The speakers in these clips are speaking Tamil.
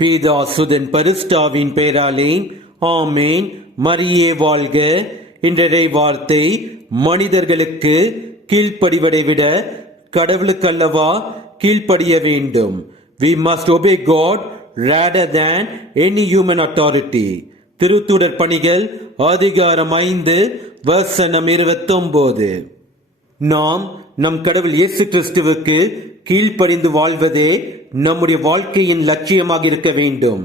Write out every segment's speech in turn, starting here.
பிதா சுதன் பரிசுத்தாவின் பெயராலே ஆமேன். மரியே வாழ்க. இன்றைய வார்த்தை, மனிதர்களுக்கு கீழ்ப்படிவதை விட கடவுளுக்கு அல்லவா கீழ்ப்படிய வேண்டும். We must obey God rather than any human authority. திருத்தூதர் பணிகள் அதிகாரம் 5 வசனம் 29. நாம் நம் கடவுள் இயேசு கிறிஸ்துவுக்கு கீழ்ப்படிந்து வாழ்வதே நம்முடைய வாழ்க்கையின் லட்சியமாக இருக்க வேண்டும்.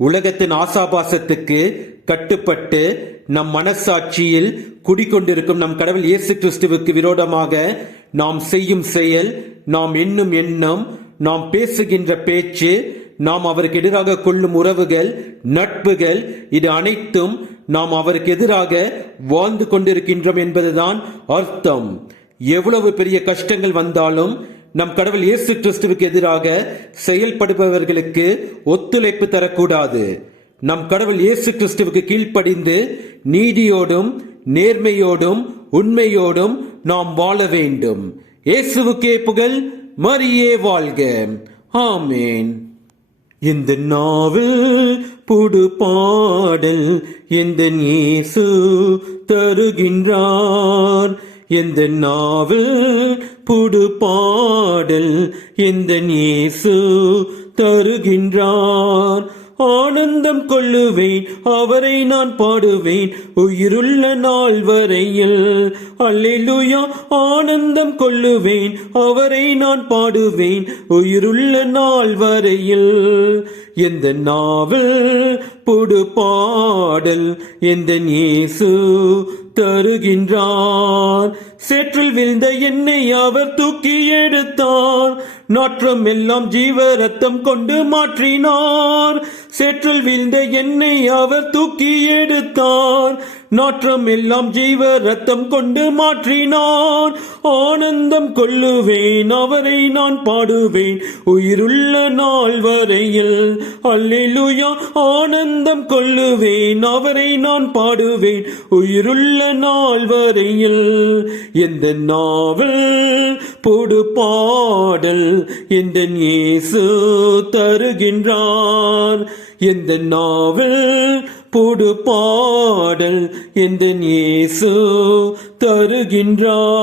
உலகத்தின் ஆசாபாசத்துக்கு கட்டுப்பட்டு நம் மனசாட்சியில் குடிக்கொண்டிருக்கும் நம் கடவுள் இயேசு கிறிஸ்துவுக்கு விரோதமாக நாம் செய்யும் செயல், நாம் எண்ணும் எண்ணம், நாம் பேசுகின்ற பேச்சு, நாம் அவருக்கு எதிராக கொள்ளும் உறவுகள், நட்புகள், இது அனைத்தும் நாம் அவருக்கு எதிராக வாழ்ந்து கொண்டிருக்கின்றோம் என்பதுதான் அர்த்தம். எவ்வளவு பெரிய கஷ்டங்கள் வந்தாலும் நம் கடவுள் இயேசு கிறிஸ்துவுக்கு எதிராக செயல்படுபவர்களுக்கு ஒத்துழைப்பு தரக்கூடாது. நம் கடவுள் இயேசு கிறிஸ்துவுக்கு கீழ்ப்படிந்து நீதியோடும் நேர்மையோடும் உண்மையோடும் நாம் வாழ வேண்டும். இயேசுவுக்கே புகழ். மரியே வாழ்க. ஆமேன். இந்த நாவில் புது பாடல் எந்த இயேசு தருகின்றார். எந்த நாவில் புது பாடல் எந்த இயேசு தருகின்றார். ஆனந்தம் கொள்ளுவேன், அவரை நான் பாடுவேன் உயிருள்ள நாள் வரையில். அல்லேலூயா. ஆனந்தம் கொள்ளுவேன், அவரை நான் பாடுவேன் உயிருள்ள நாள் வரையில். எந்த நாவில் புது பாடல் எந்த இயேசு தருகின்றார். சேற்றில் விழுந்த என்னை அவர் தூக்கி எடுத்தார், நாற்றம் எல்லாம் ஜீவ ரத்தம் கொண்டு மாற்றினார். சேற்றில் விழுந்த என்னை அவர் தூக்கி எடுத்தார், நாற்றம் எல்லாம் ஜீவ ரத்தம் கொண்டு மாற்றினார். ஆனந்தம் கொள்ளுவேன், அவரை நான் பாடுவேன் உயிருள்ள நாள் வரையில். அல்லேலூயா. ஆனந்தம் கொள்ளுவேன், அவரை நான் பாடுவேன் உயிருள்ள நாள் வரையில். எந்த நாவில் புது பாடல் எந்த இயேசு தருகின்றார். எந்த நாவில் புது பாடல் எந்த இயேசு தருகின்றார்.